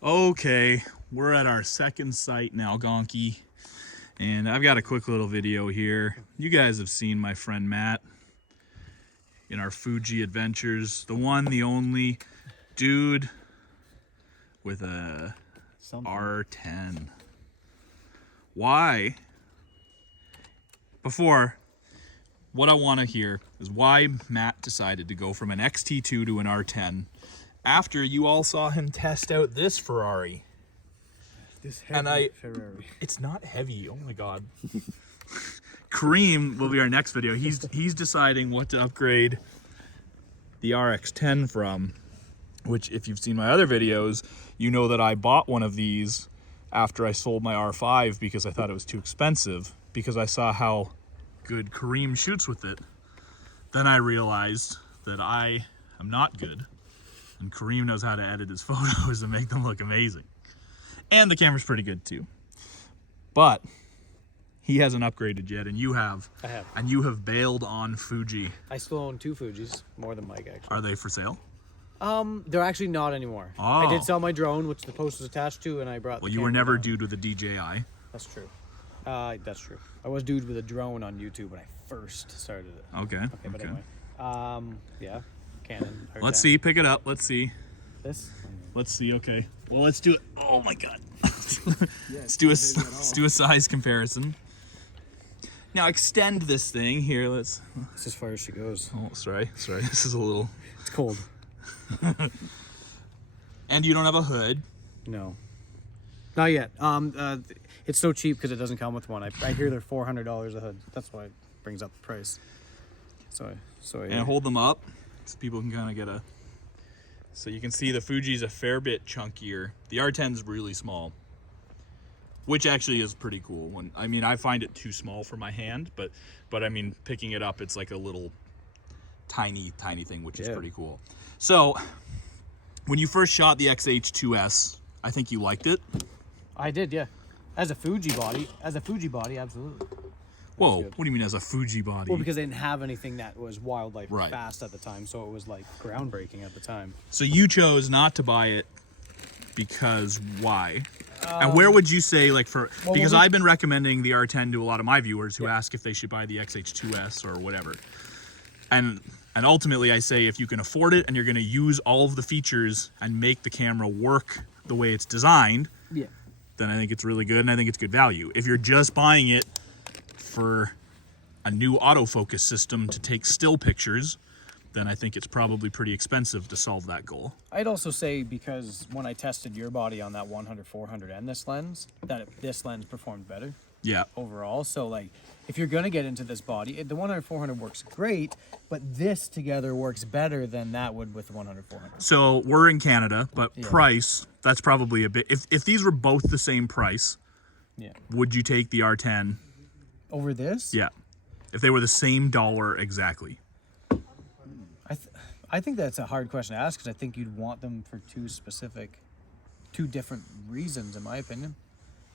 Okay, we're at our second site in Algonquin, and I've got a quick little video here. You guys have seen my friend Matt in our Fuji adventures. The one, the only dude with a R10. Why? Before, what I want to hear is why Matt decided to go from an XT2 to an R10 after you all saw him test out this Ferrari. This heavy Ferrari. It's not heavy. Oh my God. Kareem will be our next video. He's deciding what to upgrade the RX10 from, which if you've seen my other videos, you know that I bought one of these after I sold my R5 because I thought it was too expensive, because I saw how good Kareem shoots with it. Then I realized that I am not good, and Kareem knows how to edit his photos and make them look amazing. And the camera's pretty good too. But he hasn't upgraded yet, and you have. I have. And you have bailed on Fuji. I still own 2 Fujis, more than Mike actually. Are they for sale? They're actually not anymore. Oh. I did sell my drone, which the post was attached to, and I brought. Well, you were never dude with a DJI. That's true. That's true. I was dude with a drone on YouTube when I first started it. Okay. But anyway. Yeah. Canon. Let's see. Pick it up. Let's see. This. Let's see. Okay. Well, let's do it. Oh my God. let's do a size comparison. Now extend this thing here. Let's. It's as far as she goes. Oh, sorry. This is a little. It's cold. And you don't have a hood. No. Not yet. It's so cheap because it doesn't come with one. I hear they're $400 a hood. That's why it brings up the price. So And hold them up so people can kind of get a. So you can see the Fuji's a fair bit chunkier. The R10's really small, which actually is pretty cool. I find it too small for my hand, but I mean, picking it up, it's like a little tiny thing, which is pretty cool. So when you first shot the X-H2s, I think you liked it. I did, yeah. As a Fuji body, absolutely. Whoa, what do you mean as a Fuji body? Well, because they didn't have anything that was wildlife fast at the time, so it was like groundbreaking at the time. So you chose not to buy it because why? And where would you say, like, because I've been recommending the R10 to a lot of my viewers who ask if they should buy the X-H2s or whatever. And ultimately I say if you can afford it and you're going to use all of the features and make the camera work the way it's designed, then I think it's really good and I think it's good value. If you're just buying it for a new autofocus system to take still pictures, then I think it's probably pretty expensive to solve that goal. I'd also say, because when I tested your body on that 100-400 and this lens, this lens performed better. Yeah. Overall, so like, if you're gonna get into this body, the 100-400 works great, but this together works better than that would with the 100-400. So we're in Canada, but price, that's probably a bit. If these were both the same price, would you take the R10 over this? Yeah, if they were the same dollar exactly. I think that's a hard question to ask, because I think you'd want them for two different reasons, in my opinion.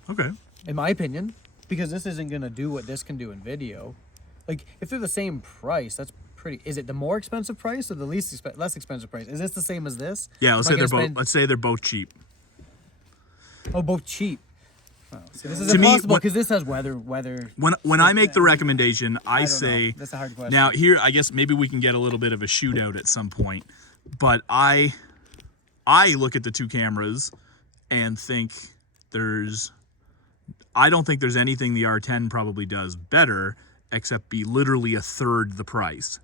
Okay. In my opinion, because this isn't gonna do what this can do in video. Like, if they're the same price, that's pretty. Is it the more expensive price or the less expensive price? Is this the same as this? Yeah, let's say they're both cheap. Oh, both cheap. Oh, see, this is impossible because this has weather. When I make the recommendation, I say, that's a hard question. Now here, I guess maybe we can get a little bit of a shootout at some point, but I look at the two cameras and think I don't think there's anything the R10 probably does better except be literally a third the price.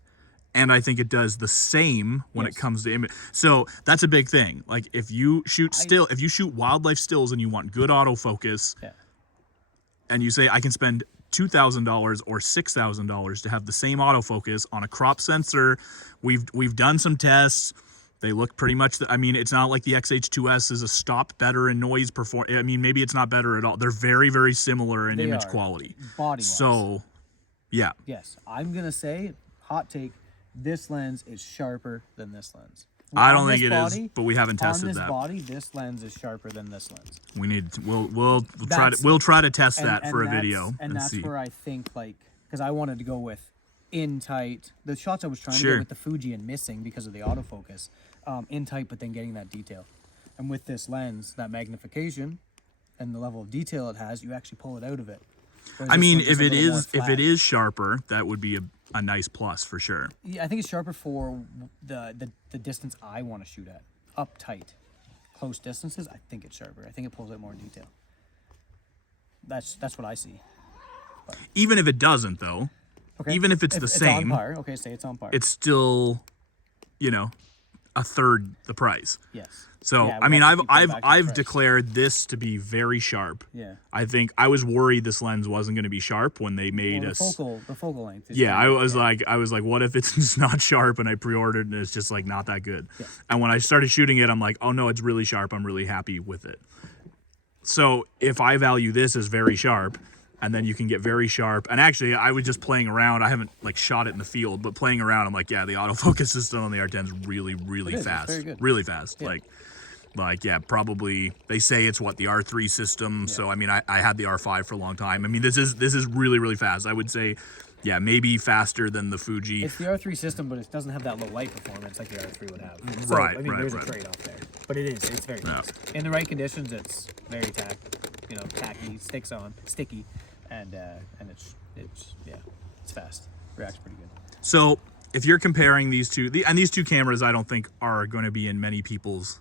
And I think it does the same when it comes to image. So that's a big thing. Like, if you shoot if you shoot wildlife stills and you want good autofocus, and you say I can spend $2,000 or $6,000 to have the same autofocus on a crop sensor, we've done some tests. They look pretty much. It's not like the X-H2s is a stop better in noise performance. Maybe it's not better at all. They're very, very similar in image quality. Body-wise. So, yeah. Yes, I'm gonna say, hot take. This lens is sharper than this lens. I don't think it is, but we haven't tested that. On this body, this lens is sharper than this lens. We need to, we'll try to test that for a video and that's see. Where I think, like, because I wanted to go with in tight. The shots I was trying to get with the Fuji and missing because of the autofocus, in tight, but then getting that detail. And with this lens, that magnification and the level of detail it has, you actually pull it out of it. Whereas I this mean, one's just a little more if flat. it is sharper, that would be a nice plus for sure. Yeah, I think it's sharper for the distance I want to shoot at. Up tight, close distances, I think it's sharper. I think it pulls out more detail. That's what I see. Even if it doesn't, though, Okay. even if it's the same, on par. Okay, say it's on par. it's still, you know, a third the price. Yes. So Yeah, I we mean, have to keep going back to the I've price. declared this to be very sharp. Yeah. I think I was worried this lens wasn't going to be sharp when they made Well, us. the focal length. Is Yeah, I kind of- was like, what if it's just not sharp? And I pre-ordered and it's just like not that good. Yeah. And when I started shooting it, I'm like, oh no, it's really sharp. I'm really happy with it. So if I value this as very sharp, and then you can get very sharp. And actually, I was just playing around. I haven't like shot it in the field, but playing around, I'm like, yeah, the autofocus system on the R10 is really, really It is, it's fast. very good. Really fast. Yeah. Like yeah, probably they say it's what the R3 system. So I mean, I had the R5 for a long time. I mean, this is really, really fast. I would say, yeah, maybe faster than the Fuji. It's the R3 system, but it doesn't have that low light performance like the R3 would have. So, Right, I mean, right, there's right. a trade-off there. But it's very fast. In the right conditions, it's very tacky, sticky, and it's fast. Reacts pretty good. So if you're comparing these two, these two cameras, I don't think are going to be in many people's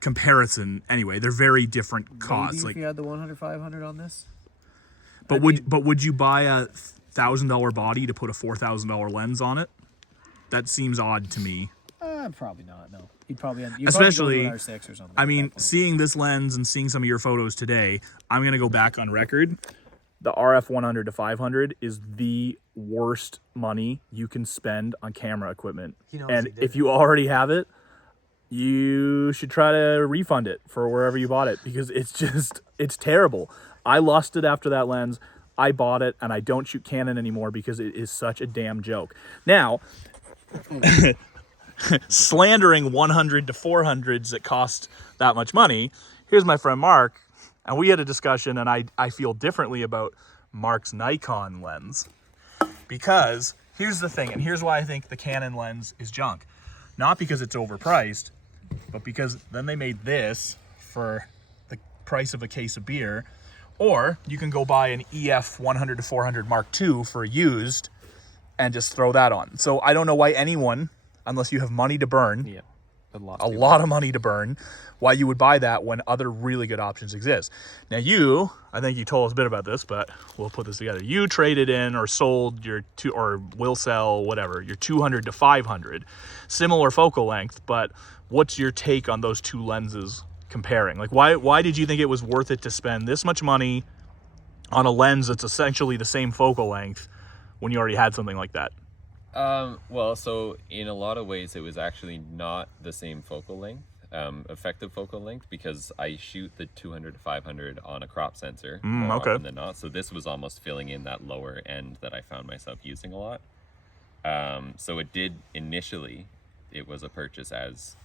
comparison anyway. They're very different costs. Maybe Like, if you had the 100/500 on this. but would you buy a $1,000 body to put a $4,000 lens on it? That seems odd to me. Probably not. No, you'd probably Especially, go with an R6 or something. I at mean, that point. seeing this lens and seeing some of your photos today, I'm gonna go back on record. The RF 100 to 500 is the worst money you can spend on camera equipment. He knows And he did. if you already have it, you should try to refund it for wherever you bought it because it's terrible. I lost it after that lens. I bought it and I don't shoot Canon anymore because it is such a damn joke. Now, slandering 100 to 400s that cost that much money, here's my friend Mark, and we had a discussion, and I feel differently about Mark's Nikon lens because here's the thing, and here's why I think the Canon lens is junk. Not because it's overpriced, but because then they made this for the price of a case of beer, or you can go buy an EF 100 to 400 Mark II for used and just throw that on. So I don't know why anyone, unless you have money to burn, Yeah. a lot of money to burn, why you would buy that when other really good options exist. Now I think you told us a bit about this, but we'll put this together. You traded in or sold your or will sell, whatever, your 200 to 500. Similar focal length, but what's your take on those two lenses comparing? Like why did you think it was worth it to spend this much money on a lens that's essentially the same focal length when you already had something like that? Well, so in a lot of ways, it was actually not the same focal length, effective focal length, because I shoot the 200 to 500 on a crop sensor more okay. often than not. So this was almost filling in that lower end that I found myself using a lot. So it did initially, it was a purchase as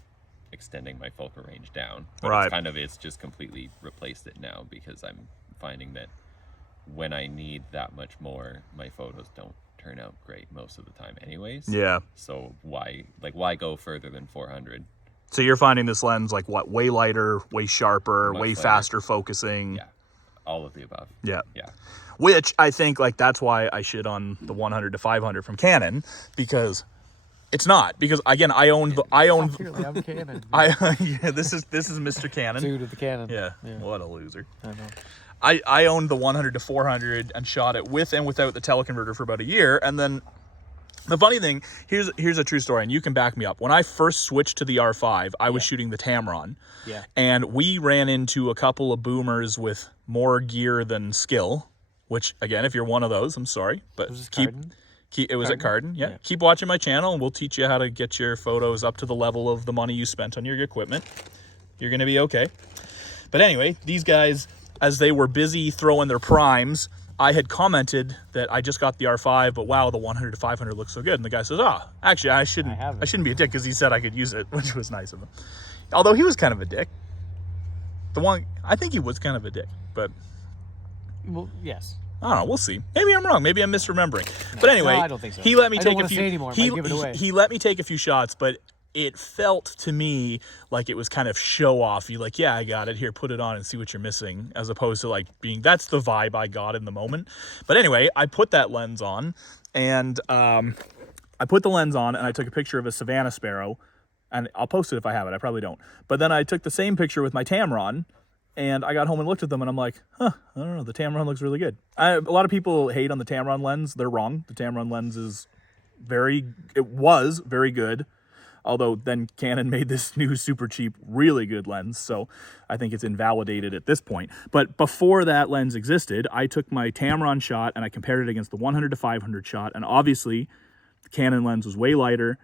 extending my focal range down, but Right. it's just completely replaced it now because I'm finding that when I need that much more, my photos don't turn out great most of the time anyways. Yeah. So why go further than 400? So you're finding this lens like what, way lighter, way sharper, Much way lighter. faster focusing. Yeah. All of the above. Yeah. Yeah. Which I think like that's why I shit on the 100 to 500 from Canon, because it's not, because again I own I'm Canon. yeah, this is Mr. Canon. Dude with the Canon. Yeah. What a loser. I know. I owned the 100 to 400 and shot it with and without the teleconverter for about a year, and then the funny thing, here's a true story, and you can back me up. When I first switched to the R5, I was shooting the Tamron. Yeah. And we ran into a couple of boomers with more gear than skill, which again, if you're one of those, I'm sorry, but Was this keep Carden? it was at Carden. Yeah. Yeah. Keep watching my channel and we'll teach you how to get your photos up to the level of the money you spent on your equipment. You're going to be okay. But anyway, these guys, as they were busy throwing their primes, I had commented that I just got the R5, but wow, the 100 to 500 looks so good. And the guy says, actually, I shouldn't be a dick, because he said I could use it, which was nice of him. Although he was kind of a dick. I think he was kind of a dick, but Well, yes. I don't know. We'll see. Maybe I'm wrong. Maybe I'm misremembering. But anyway, I don't think so. he let me I take don't a wanna few. say anymore, He, might give it away. he let me take a few shots, but it felt to me like it was kind of show off. You like, yeah, I got it. Here, put it on and see what you're missing, as opposed to like being, that's the vibe I got in the moment. But anyway, I put that lens on, and I put the lens on, and I took a picture of a Savannah sparrow, and I'll post it if I have it. I probably don't. But then I took the same picture with my Tamron, and I got home and looked at them, and I'm like, I don't know, the Tamron looks really good. A lot of people hate on the Tamron lens. They're wrong. The Tamron lens is it was very good. Although then Canon made this new super cheap, really good lens. So I think it's invalidated at this point. But before that lens existed, I took my Tamron shot and I compared it against the 100 to 500 shot. And obviously the Canon lens was way lighter,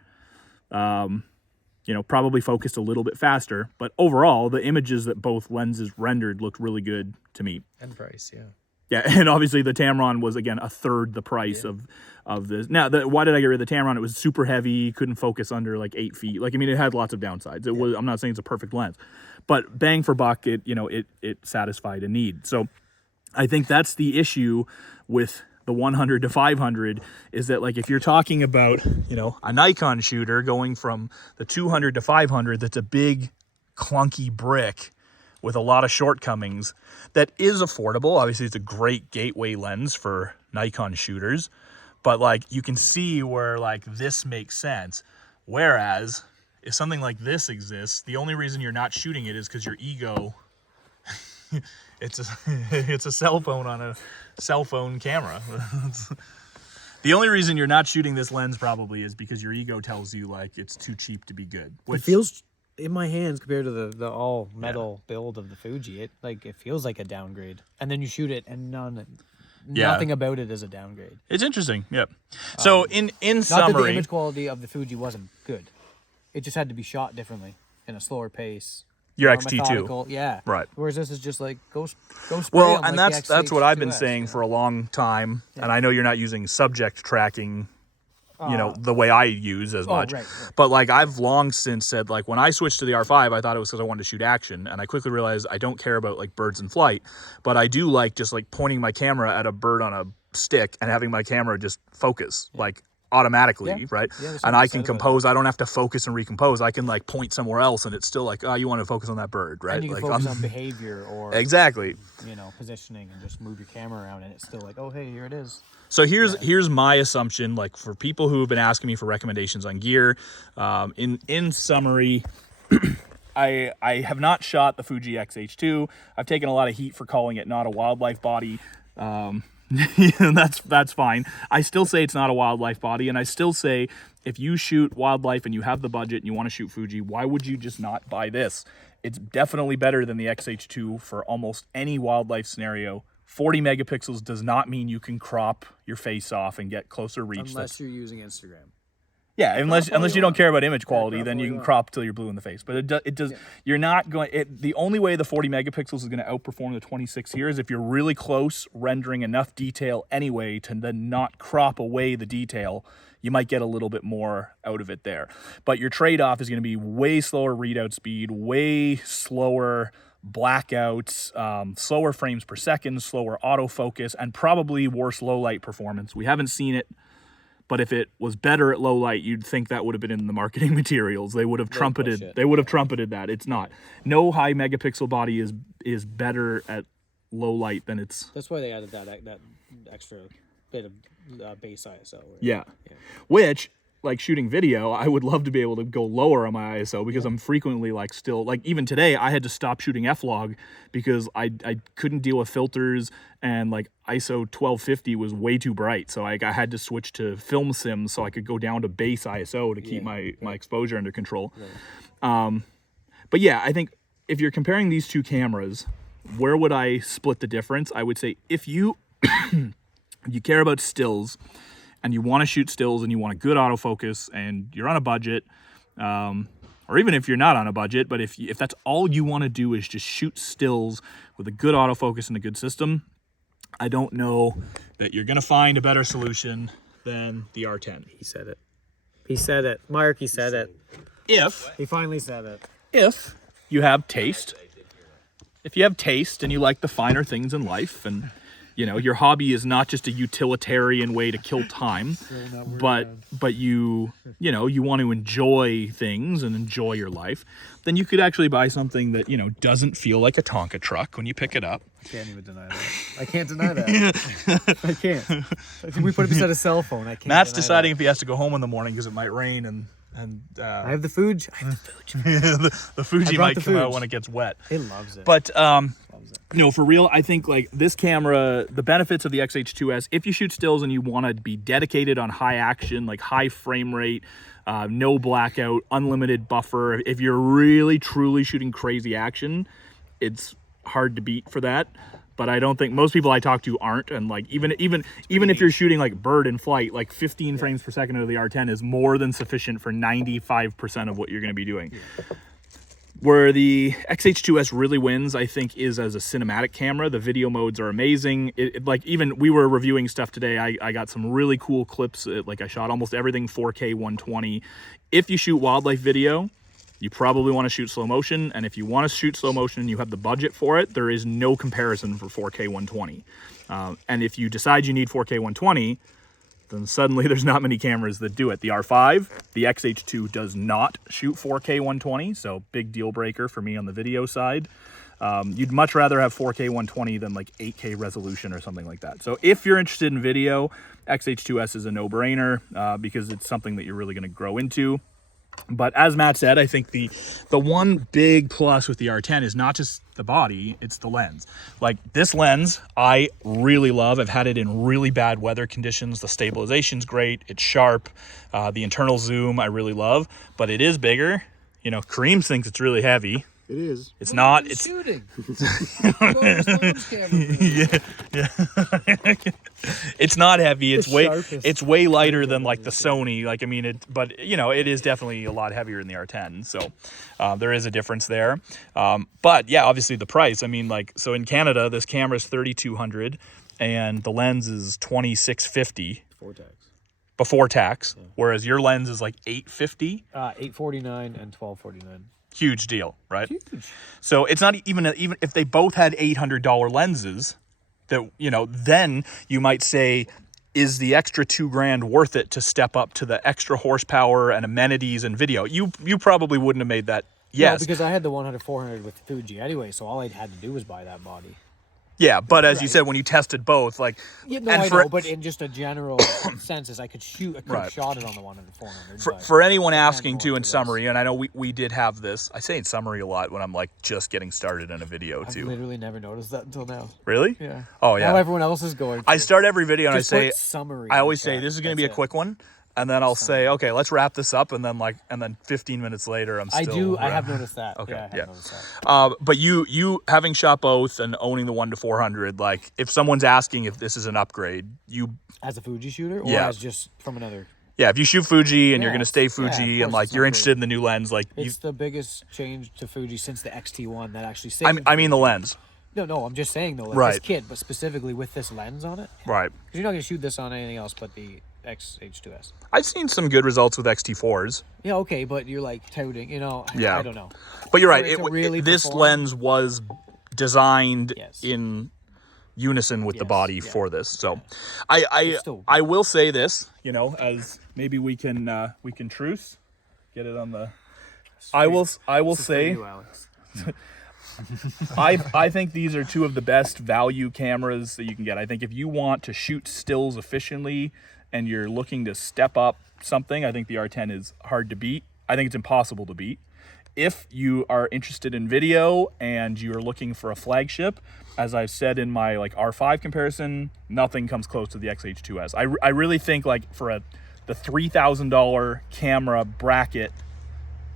probably focused a little bit faster. But overall, the images that both lenses rendered looked really good to me. And price, yeah. Yeah, and obviously the Tamron was, again, a third the price of this. Now, why did I get rid of the Tamron? It was super heavy, couldn't focus under like 8 feet. Like, I mean, it had lots of downsides. I'm not saying it's a perfect lens, but bang for buck, it satisfied a need. So I think that's the issue with the 100 to 500 is that, like, if you're talking about, a Nikon shooter going from the 200 to 500, that's a big clunky brick with a lot of shortcomings that is affordable. Obviously, it's a great gateway lens for Nikon shooters, but like you can see where like this makes sense. Whereas if something like this exists, the only reason you're not shooting it is because your ego, it's a cell phone on a cell phone camera. The only reason you're not shooting this lens probably is because your ego tells you like it's too cheap to be good. It feels in my hands compared to the all metal build of the Fuji. It feels like a downgrade, and then you shoot it and nothing about it is a downgrade. It's interesting. Yep. So in not summary, that the image quality of the Fuji wasn't good. It just had to be shot differently in a slower pace. your more X-T2. methodical. Yeah. Right. Whereas this is just like go spray Well, on, and like that's what I've been X-H2s, saying yeah. for a long time, and I know you're not using subject tracking, the way I use as much. Right. But like I've long since said, like when I switched to the R5, I thought it was because I wanted to shoot action, and I quickly realized I don't care about like birds in flight, but I do like just like pointing my camera at a bird on a stick and having my camera just focus like automatically, right? Yeah, and I can compose. I don't have to focus and recompose. I can like point somewhere else, and it's still like, oh, you want to focus on that bird, right? And you can like focus on behavior or exactly, positioning, and just move your camera around, and it's still like, oh, hey, here it is. So here's my assumption, like for people who have been asking me for recommendations on gear. In summary, I have not shot the Fuji X-H2. I've taken a lot of heat for calling it not a wildlife body. That's fine. I still say it's not a wildlife body, and I still say if you shoot wildlife and you have the budget and you want to shoot Fuji, why would you just not buy this? It's definitely better than the X-H2 for almost any wildlife scenario. 40 megapixels does not mean you can crop your face off and get closer reach. Unless you're using Instagram. Yeah, unless you don't care about image quality, then you can crop till you're blue in the face. But it does. Yeah. You're not going. The only way the 40 megapixels is going to outperform the 26 here is if you're really close, rendering enough detail anyway to then not crop away the detail. You might get a little bit more out of it there. But your trade-off is going to be way slower readout speed, way slower blackouts, slower frames per second, slower autofocus, and probably worse low light performance. We haven't seen it. But if it was better at low light, you'd think that would have been in the marketing materials. They would have trumpeted. They would have trumpeted that. It's not. No high megapixel body is better at low light than it's. That's why they added that extra bit of base ISO. Yeah. Which, like shooting video, I would love to be able to go lower on my ISO because I'm frequently like still like even today I had to stop shooting F-Log because I couldn't deal with filters and like ISO 1250 was way too bright, so I had to switch to film sim so I could go down to base ISO to keep my exposure under control. Right. But yeah, I think if you're comparing these two cameras, where would I split the difference? I would say if you you care about stills and you want to shoot stills and you want a good autofocus and you're on a budget, or even if you're not on a budget, but if that's all you want to do is just shoot stills with a good autofocus and a good system, I don't know that you're going to find a better solution than the R10. He said it. Mark, he said it. He finally said it. If you have taste. If you have taste and you like the finer things in life and you know, your hobby is not just a utilitarian way to kill time, but you know, you want to enjoy things and enjoy your life, then you could actually buy something that, you know, doesn't feel like a Tonka truck when you pick it up. I can't even deny that. I can't deny that. I can't. I think we put it beside a cell phone. I can't. Matt's deny deciding that. if he has to go home in the morning because it might rain and I have the Fuji. the Fuji might the come out Fuji. when it gets wet. It loves it. But Loves it. you know, for real, I think like this camera, the benefits of the X-H2s, if you shoot stills and you want to be dedicated on high action, like high frame rate, no blackout, unlimited buffer, if you're really truly shooting crazy action, it's hard to beat for that. But I don't think most people I talk to aren't, and like even if you're shooting like bird in flight, like 15 frames per second of the R10 is more than sufficient for 95% of what you're going to be doing. Where the X-H2s really wins, I think, is as a cinematic camera. The video modes are amazing. Like even we were reviewing stuff today. I got some really cool clips. Like I shot almost everything 4K 120. If you shoot wildlife video, you probably want to shoot slow motion. And if you want to shoot slow motion and you have the budget for it, there is no comparison for 4K 120. And if you decide you need 4K 120, then suddenly there's not many cameras that do it. The R5, the X-H2 does not shoot 4K 120, so big deal breaker for me on the video side. You'd much rather have 4K 120 than like 8K resolution or something like that. So if you're interested in video, X-H2s is a no-brainer because it's something that you're really going to grow into. But as Matt said, I think the one big plus with the R10 is not just the body, it's the lens. Like this lens, I really love. I've had it in really bad weather conditions. The stabilization's great. It's sharp. The internal zoom I really love, but it is bigger. You know, Kareem thinks it's really heavy. It is. It's not. It's It's shooting. it's not heavy. It's The way sharpest. it's way lighter than like the Sony. Like I mean it, but you know it is definitely a lot heavier in the R10. So there is a difference there. But yeah, obviously the price. I mean like so in Canada this camera is $3,200 and the lens is $2,650 Before tax. before tax, whereas your lens is like $850. $849 and $1249. Huge deal, right? Huge. So it's not even if they both had $800 lenses, that you know, then you might say, is the extra $2,000 worth it to step up to the extra horsepower and amenities and video? You probably wouldn't have made that. Yes, No, because I had the 100-400 with Fuji anyway, so all I had to do was buy that body. yeah, but as you Right. said, when you tested both, like, Yeah, no, and I for know, but in just a general census, I could have Right. shot it on the 100-400. for anyone asking more too, in to this. summary, and I know we did have this. I say in summary a lot when I'm like just getting started in a video I've too. literally never noticed that until now. Really? Yeah. Oh yeah. Now everyone else is going. I to. start every video and Just I say, put summary. I in always the say chat. this is going to be a That's quick one, and then I'll say, okay, let's wrap this up, and then 15 minutes later, I'm still. I have noticed that. Okay, Yeah, I have yeah. noticed that. But you having shot both and owning the 1-400, like if someone's asking if this is an upgrade, As a Fuji shooter, or Yeah. as just from another. yeah, if you shoot Fuji and you're Yeah, going to stay yeah, Fuji of and course like it's you're an interested in the new lens, like you, It's the biggest change to Fuji since the XT1 that actually saved. I mean the lens, No, I'm just saying though, like Right. this kit, but specifically with this lens on it, right? because you're not gonna shoot this on anything else but the X-H2s. I've seen some good results with XT4s, Yeah, okay, but you're like touting, Yeah. I don't know. but you're right. For it to really This perform- lens was designed Yes. in unison with the Yes, body yeah. for this. So I still- I will say this, as maybe we can truce, get it on the. I will say Alex. I think these are two of the best value cameras that you can get. I think if you want to shoot stills efficiently and you're looking to step up something, I think the R10 is hard to beat. I think it's impossible to beat. If you are interested in video and you're looking for a flagship, as I've said in my like R5 comparison, nothing comes close to the X-H2s. I really think like for the $3,000 camera bracket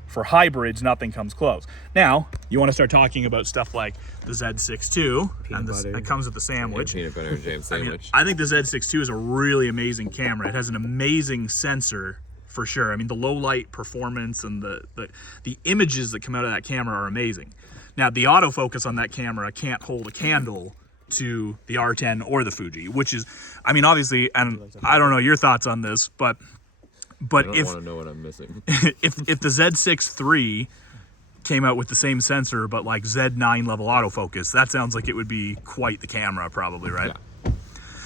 for hybrids, nothing comes close. Now, you want to start talking about stuff like the Z6 II, and that comes with the sandwich. Peanut butter and jam sandwich. I think the Z6 II is a really amazing camera. It has an amazing sensor for sure. I mean, the low light performance and the images that come out of that camera are amazing. Now, the autofocus on that camera can't hold a candle to the R10 or the Fuji, which is, I mean, obviously, and I don't know your thoughts on this, but I don't want to know what I'm missing. if the Z6 III came out with the same sensor but like Z9 level autofocus, that sounds like it would be quite the camera, probably, right? Yeah.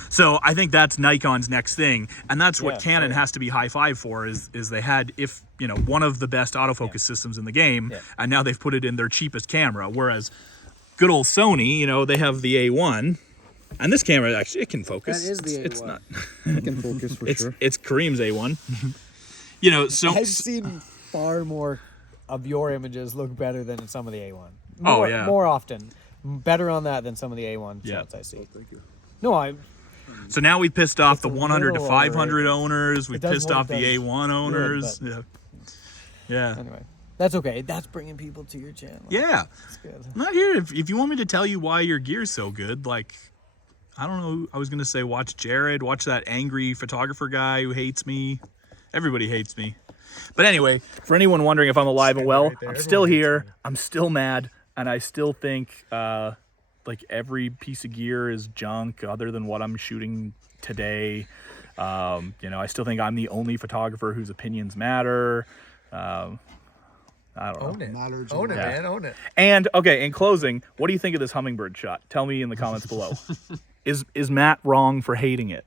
So I think that's Nikon's next thing, and that's what Yeah, Canon has to be high five for. Is they had, if you know, one of the best autofocus systems in the game, and now they've put it in their cheapest camera. Whereas good old Sony, you know, they have the A1, and this camera actually it can focus. That is the It's A1. not. It can focus for sure. It's Kareem's A1. You know, so I've seen far more of your images look better than some of the A1. Oh, More, yeah. more often, better on that than some of the A1 Yeah. shots I see. Thank you. No, So now we pissed off It's the a 100 to little 500 overrated. owners. We It does pissed what it off the does. A1 owners. but- Yeah. anyway, that's okay. That's bringing people to your channel. Yeah. That's good. I'm not here. If you want me to tell you why your gear's so good, like, I don't know. I was going to say watch Jared. Watch that angry photographer guy who hates me. Everybody hates me. But anyway, for anyone wondering if I'm alive and well, I'm still here. I'm still mad. And I still think, like, every piece of gear is junk other than what I'm shooting today. You know, I still think I'm the only photographer whose opinions matter. I don't know. Own it. Knowledge Own it, and- man. Own it. And okay, in closing, what do you think of this hummingbird shot? Tell me in the comments below. Is Matt wrong for hating it?